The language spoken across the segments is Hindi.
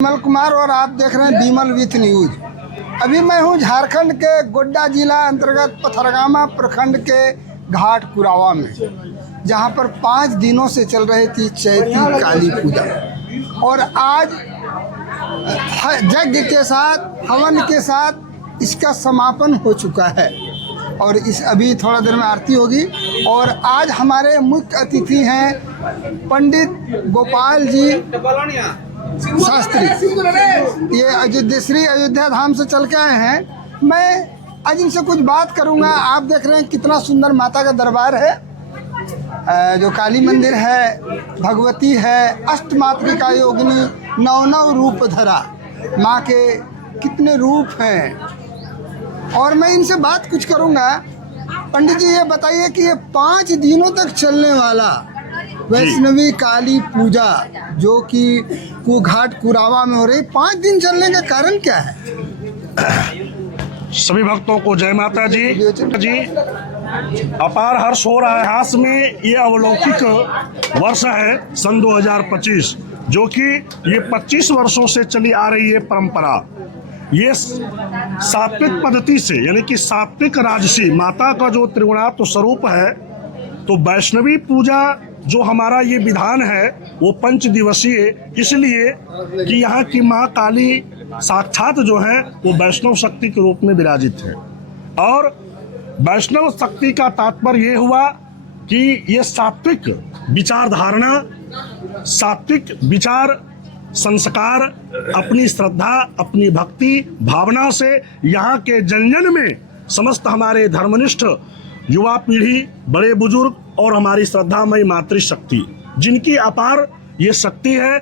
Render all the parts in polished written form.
विमल कुमार और आप देख रहे हैं विमल विथ न्यूज। अभी मैं हूं झारखंड के गोड्डा जिला अंतर्गत पथरगामा प्रखंड के घाट कुरावा में, जहां पर 5 दिनों से चल रही थी चैती काली पूजा और आज यज्ञ के साथ हवन के साथ इसका समापन हो चुका है और इस अभी थोड़ा देर में आरती होगी। और आज हमारे मुख्य अतिथि हैं पंडित गोपाल जी शास्त्री। ये श्री अयोध्या धाम से चल के आए हैं। मैं आज इनसे कुछ बात करूंगा। आप देख रहे हैं कितना सुंदर माता का दरबार है, जो काली मंदिर है, भगवती है, अष्टमातृका योगिनी, 9 रूप धरा माँ के कितने रूप हैं। और मैं इनसे बात कुछ करूंगा। पंडित जी ये बताइए कि ये 5 दिनों तक चलने वाला वैष्णवी काली पूजा जो कि घाट कुरावा में हो रही, 5 दिन चलने का कारण क्या है? सभी भक्तों को जय माता जी। अपार हर्ष हो रहा है। हास में ये अवलौकिक वर्ष है सन 2025, जो कि ये 25 वर्षों से चली आ रही है परंपरा। ये सात्विक पद्धति से, यानी कि सात्विक राजसी माता का जो त्रिगुणात्म स्वरूप है, तो वैष्णवी पूजा जो हमारा ये विधान है वो 5 दिवसीय, इसलिए कि यहाँ की माँ काली साक्षात जो है वो वैष्णव शक्ति के रूप में विराजित है। और वैष्णव शक्ति का तात्पर्य ये हुआ कि ये सात्विक विचार धारणा, सात्विक विचार संस्कार, अपनी श्रद्धा, अपनी भक्ति भावना से यहाँ के जन जन में समस्त हमारे धर्मनिष्ठ युवा पीढ़ी, बड़े बुजुर्ग और हमारी श्रद्धामयी मातृशक्ति, जिनकी अपार ये शक्ति है,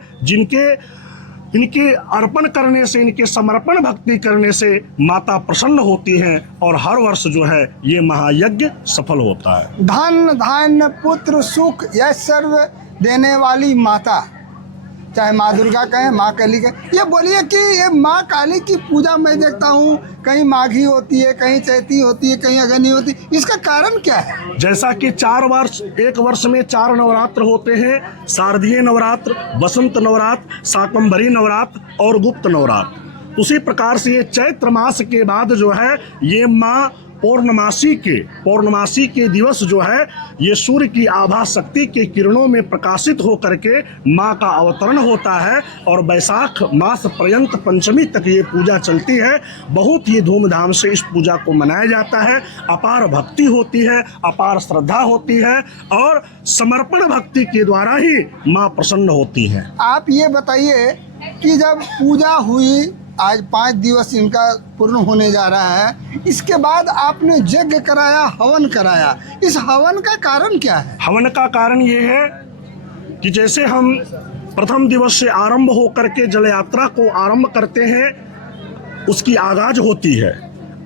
इनके अर्पण करने से, इनके समर्पण भक्ति करने से माता प्रसन्न होती हैं और हर वर्ष जो है ये महायज्ञ सफल होता है। धन धान्य पुत्र सुख यह सर्व देने वाली माता, चाहे माँ दुर्गा कहें, माँ काली कहें। ये बोलिए कि ये माँ काली की पूजा मैं देखता हूँ कहीं माघी होती है, कहीं चैती होती है, कहीं अगनी होती है, इसका कारण क्या है? जैसा कि 1 वर्ष में 4 नवरात्र होते हैं, शारदीय नवरात्र, बसंत नवरात्र, शाकंभरी नवरात्र और गुप्त नवरात्र, उसी प्रकार से ये चैत्र मास के बाद जो है ये माँ पौर्णमासी के दिवस जो है ये सूर्य की आभा शक्ति के किरणों में प्रकाशित हो करके माँ का अवतरण होता है और वैशाख मास पर्यंत पंचमी तक ये पूजा चलती है। बहुत ही धूमधाम से इस पूजा को मनाया जाता है। अपार भक्ति होती है, अपार श्रद्धा होती है और समर्पण भक्ति के द्वारा ही माँ प्रसन्न होती है। आप ये बताइए कि जब पूजा हुई, आज 5 दिवस इनका पूर्ण होने जा रहा है, इसके बाद आपने यज्ञ कराया, हवन कराया, इस हवन का कारण क्या है? हवन का कारण ये है कि जैसे हम प्रथम दिवस से आरंभ होकर के जल यात्रा को आरंभ करते हैं, उसकी आगाज होती है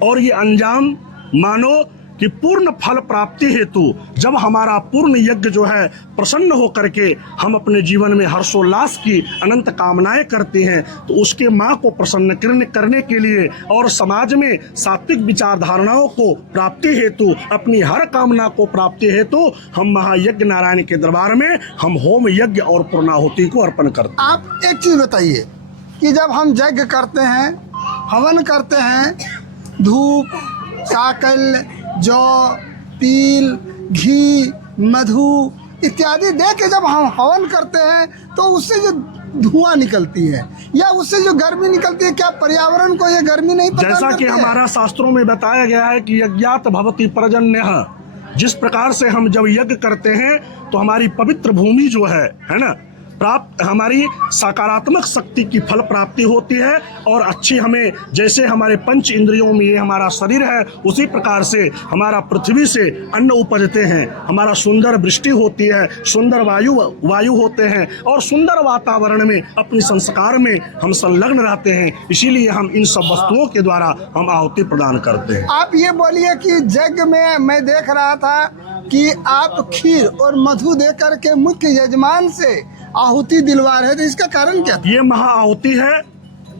और ये अंजाम मानो कि पूर्ण फल प्राप्ति हेतु जब हमारा पूर्ण यज्ञ जो है प्रसन्न हो करके हम अपने जीवन में हर्षोल्लास की अनंत कामनाएं करते हैं, तो उसके माँ को प्रसन्न करने के लिए और समाज में सात्विक विचार धारणाओं को प्राप्ति हेतु, अपनी हर कामना को प्राप्ति हेतु हम महायज्ञ नारायण के दरबार में हम होम यज्ञ और पूर्णाहुति को अर्पण करते हैं। आप एक चीज बताइए कि जब हम यज्ञ करते हैं, हवन करते हैं, धूप, साकल, जौ, तिल, घी, मधु इत्यादि दे के जब हम हवन करते हैं तो उससे जो धुआं निकलती है या उससे जो गर्मी निकलती है, क्या पर्यावरण को ये गर्मी नहीं प्रदान जैसा कि करती है? हमारा शास्त्रों में बताया गया है कि यज्ञात भवति पर्जन्यः, जिस प्रकार से हम जब यज्ञ करते हैं तो हमारी पवित्र भूमि जो है ना, प्राप्त हमारी सकारात्मक शक्ति की फल प्राप्ति होती है और अच्छी हमें, जैसे हमारे 5 इंद्रियों में ये हमारा शरीर है, उसी प्रकार से हमारा पृथ्वी से अन्न उपजते हैं, हमारा सुंदर वृष्टि होती है, सुंदर वायु होते हैं और सुंदर वातावरण में अपनी संस्कार में हम संलग्न रहते हैं। इसीलिए हम इन सब वस्तुओं के द्वारा हम आहुति प्रदान करते हैं। आप ये बोलिए कि यज्ञ में मैं देख रहा था कि आप खीर और मधु दे करके मुख्य यजमान से आहुति दिलवा रहे थे, इसका कारण क्या था? ये महाआहुति है।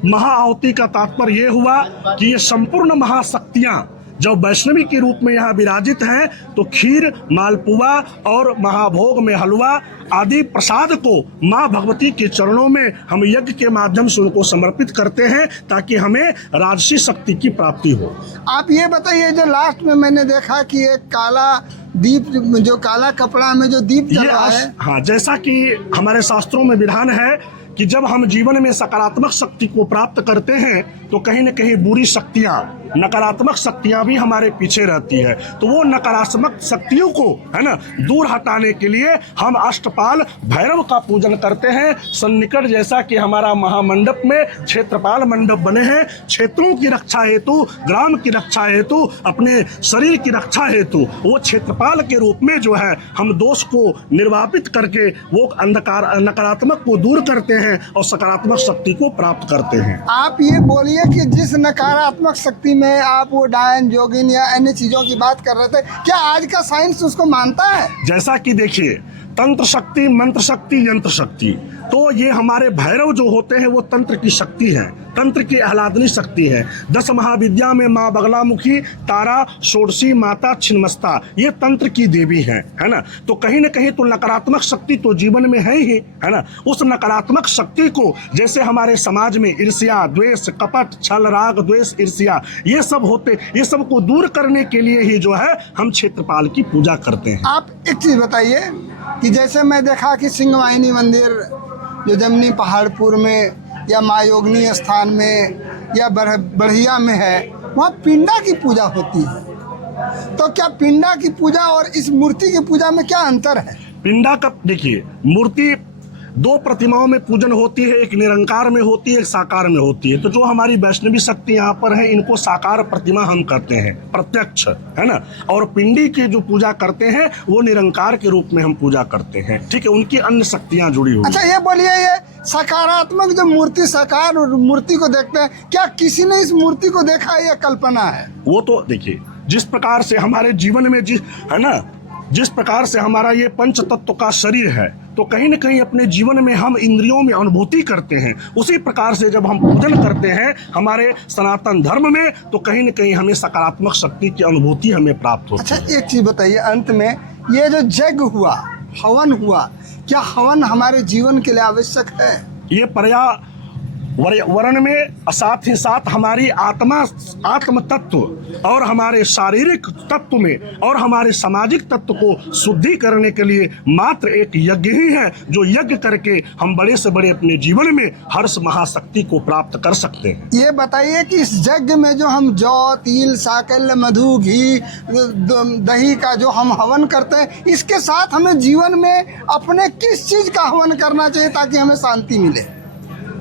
महाआहुति का तात्पर्य ये हुआ कि ये संपूर्ण महाशक्तियाँ जब वैष्णवी के रूप में यहाँ विराजित हैं तो खीर, मालपुआ और महाभोग में हलवा आदि प्रसाद को माँ भगवती के चरणों में हम यज्ञ के माध्यम से उनको समर्पित करते हैं ताकि हमें राजसी शक्ति की प्राप्ति हो। आप ये बताइए, जो लास्ट में मैंने देखा कि एक काला दीप, जो काला कपड़ा में जो दीप जल रहा है, हाँ, जैसा कि हमारे शास्त्रों में विधान है कि जब हम जीवन में सकारात्मक शक्ति को प्राप्त करते हैं तो कहीं न कहीं बुरी शक्तियाँ, नकारात्मक शक्तियाँ भी हमारे पीछे रहती है। तो वो नकारात्मक शक्तियों को, है ना, दूर हटाने के लिए हम अष्टपाल भैरव का पूजन करते हैं। सन्निकट जैसा कि हमारा महामंडप में क्षेत्रपाल मंडप बने हैं, क्षेत्रों की रक्षा हेतु, ग्राम की रक्षा हेतु, अपने शरीर की रक्षा हेतु वो क्षेत्रपाल के रूप में जो है हम दोष को निर्वापित करके वो अंधकार, नकारात्मक को दूर करते हैं और सकारात्मक शक्ति को प्राप्त करते हैं। आप ये बोलिए कि जिस नकारात्मक शक्ति में आप वो डायन, जोगिन या अन्य चीजों की बात कर रहे थे, क्या आज का साइंस उसको मानता है? जैसा कि देखिए, तंत्र शक्ति, मंत्र शक्ति, यंत्र शक्ति, तो ये हमारे भैरव जो होते हैं वो तंत्र की शक्ति है, तंत्र की आह्लादनी शक्ति है। 10 महाविद्या में माँ बगलामुखी, तारा, षोडशी, माता छिन्नमस्ता, ये तंत्र की देवी हैं, है ना। तो कहीं न कहीं तो नकारात्मक शक्ति तो जीवन में है ही, है ना। उस नकारात्मक शक्ति को, जैसे हमारे समाज में ईर्ष्या, द्वेष, कपट, छल, राग, द्वेष, ईर्ष्या, ये सब होते, ये सब को दूर करने के लिए ही जो है हम क्षेत्रपाल की पूजा करते हैं। आप एक चीज बताइए कि जैसे मैं देखा कि सिंहवाहिनी मंदिर जो जमनी पहाड़पुर में या माँ योगिनी स्थान में या बढ़िया में है, वहाँ पिंडा की पूजा होती है। तो क्या पिंडा की पूजा और इस मूर्ति की पूजा में क्या अंतर है? पिंडा का देखिए, मूर्ति 2 प्रतिमाओं में पूजन होती है, एक निरंकार में होती है, एक साकार में होती है। तो जो हमारी वैष्णवी शक्ति यहाँ पर है, इनको साकार प्रतिमा हम करते हैं, प्रत्यक्ष, है ना। और पिंडी की जो पूजा करते हैं वो निरंकार के रूप में हम पूजा करते हैं, ठीक है, उनकी अन्य शक्तियाँ जुड़ी हुई। अच्छा, ये बोलिए, ये सकारात्मक जो मूर्ति, साकार मूर्ति को देखते हैं, क्या किसी ने इस मूर्ति को देखा है या कल्पना है? वो तो देखिए, जिस प्रकार से हमारे जीवन में है ना, जिस प्रकार से हमारा ये पंच तत्व का शरीर है, तो कहीं न कहीं अपने जीवन में हम इंद्रियों में अनुभूति करते हैं। उसी प्रकार से जब हम पूजन करते हैं हमारे सनातन धर्म में, तो कहीं न कहीं हमें सकारात्मक शक्ति की अनुभूति हमें प्राप्त होती है। अच्छा, एक चीज बताइए अंत में, ये जो यज्ञ हुआ, हवन हुआ, क्या हवन हमारे जीवन के लिए आवश्यक है? ये पर्यावरण में साथ ही साथ हमारी आत्म तत्व और हमारे शारीरिक तत्व में और हमारे सामाजिक तत्व को शुद्धि करने के लिए मात्र एक यज्ञ ही है, जो यज्ञ करके हम बड़े से बड़े अपने जीवन में हर्ष महाशक्ति को प्राप्त कर सकते हैं। ये बताइए कि इस यज्ञ में जो हम जौ, तिल, साकल्य, मधु, घी, दही का जो हम हवन करते हैं, इसके साथ हमें जीवन में अपने किस चीज का हवन करना चाहिए ताकि हमें शांति मिले?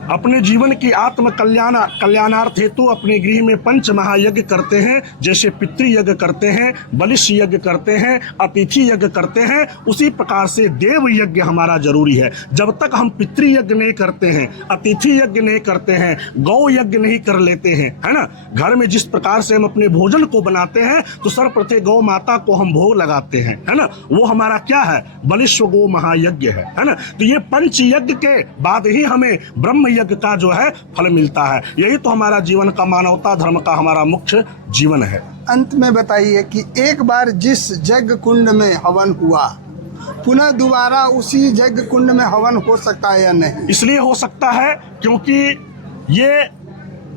अपने जीवन की आत्म कल्याणार्थ हेतु अपने गृह में 5 महायज्ञ करते हैं, जैसे पितृयज्ञ करते हैं, बलिष्ठ यज्ञ करते हैं, अतिथि यज्ञ करते हैं। उसी प्रकार से देव यज्ञ हमारा जरूरी है। जब तक हम पितृयज्ञ नहीं करते हैं, अतिथि यज्ञ नहीं करते हैं, गौ यज्ञ नहीं कर लेते हैं, है ना। घर में जिस प्रकार से हम अपने भोजन को बनाते हैं तो सर्वप्रथम गौ माता को हम भोग लगाते हैं, है ना। वो हमारा क्या है? बलिष्ठ गो महायज्ञ है ना। तो ये 5 यज्ञ के बाद ही हमें ब्रह्म यज्ञ का जो है फल मिलता है। यही तो हमारा जीवन का, मानवता धर्म का हमारा मुख्य जीवन है। अंत में बताइए कि एक बार जिस यज्ञ कुंड में हवन हुआ, पुनः दोबारा उसी यज्ञ कुंड में हवन हो सकता है या नहीं? इसलिए हो सकता है क्योंकि ये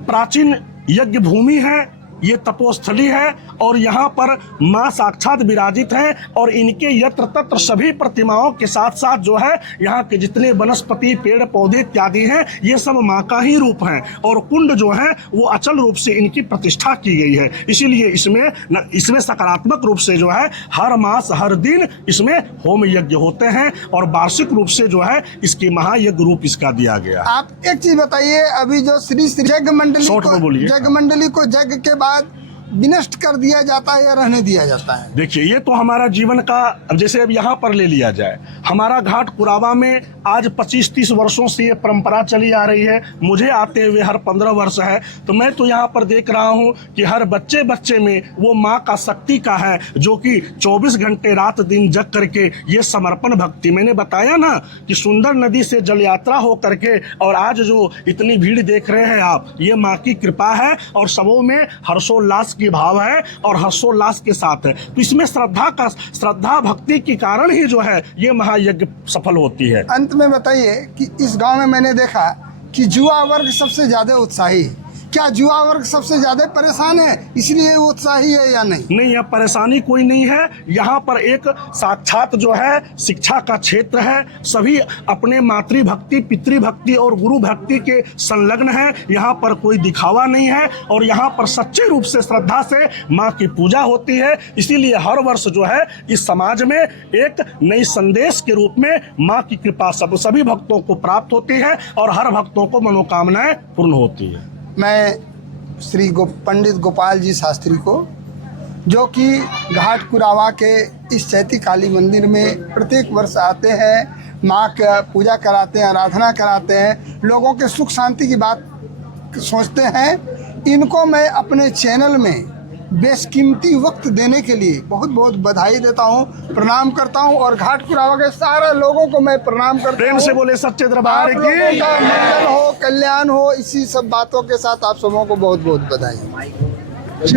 प्राचीन यज्ञ भूमि है, ये तपोस्थली है और यहाँ पर माँ साक्षात विराजित हैं और इनके यत्र तत्र सभी प्रतिमाओं के साथ साथ जो है यहाँ के जितने वनस्पति, पेड़ पौधे इत्यादि हैं, ये सब माँ का ही रूप हैं और कुंड जो है वो अचल रूप से इनकी प्रतिष्ठा की गई है। इसीलिए इसमें सकारात्मक रूप से जो है हर मास हर दिन इसमें होम यज्ञ होते हैं और वार्षिक रूप से जो है इसकी महायज्ञ रूप इसका दिया गया। आप एक चीज बताइए, अभी जो श्री यज्ञ मंडली को यज्ञ के बाद विनष्ट कर दिया जाता है या रहने दिया जाता है? देखिए, ये तो हमारा जीवन का, अब जैसे अब यहाँ पर ले लिया जाए, हमारा घाट कुराबा में आज 25-30 वर्षों से ये परंपरा चली आ रही है। मुझे आते हुए हर 15 वर्ष है, तो मैं तो यहाँ पर देख रहा हूँ कि हर बच्चे में वो माँ का शक्ति का है, जो कि 24 घंटे रात दिन जग करके ये समर्पण भक्ति, मैंने बताया ना कि सुंदर नदी से जल यात्रा हो करके, और आज जो इतनी भीड़ देख रहे हैं आप, ये माँ की कृपा है और सबों में हर्षोल्लास की भाव है और हर्षोल्लास के साथ है। तो इसमें श्रद्धा भक्ति के कारण ही जो है ये महायज्ञ सफल होती है। अंत में बताइए कि इस गांव में मैंने देखा कि युवा वर्ग सबसे ज़्यादा उत्साही है। क्या युवा वर्ग सबसे ज़्यादा परेशान है इसलिए वो उत्साही है या नहीं? नहीं, यह परेशानी कोई नहीं है। यहाँ पर एक साक्षात जो है शिक्षा का क्षेत्र है। सभी अपने मातृभक्ति, पितृभक्ति और गुरु भक्ति के संलग्न हैं। यहाँ पर कोई दिखावा नहीं है और यहाँ पर सच्चे रूप से श्रद्धा से माँ की पूजा होती है। इसीलिए हर वर्ष जो है इस समाज में एक नई संदेश के रूप में माँ की कृपा सभी भक्तों को प्राप्त होती है और हर भक्तों को मनोकामनाएं पूर्ण होती है। मैं श्री पंडित गोपाल जी शास्त्री को, जो कि घाट कुरावा के इस चैती काली मंदिर में प्रत्येक वर्ष आते हैं, माँ का पूजा कराते हैं, आराधना कराते हैं, लोगों के सुख शांति की बात सोचते हैं, इनको मैं अपने चैनल में बेशकीमती वक्त देने के लिए बहुत बहुत बधाई देता हूँ, प्रणाम करता हूँ और घाट कुरावा के सारे लोगों को मैं प्रणाम करता हूँ। प्रेम से बोले सच्चे दरबार आप लोगों का मंगल हो, कल्याण हो, इसी सब बातों के साथ आप सबों को बहुत बहुत बधाई।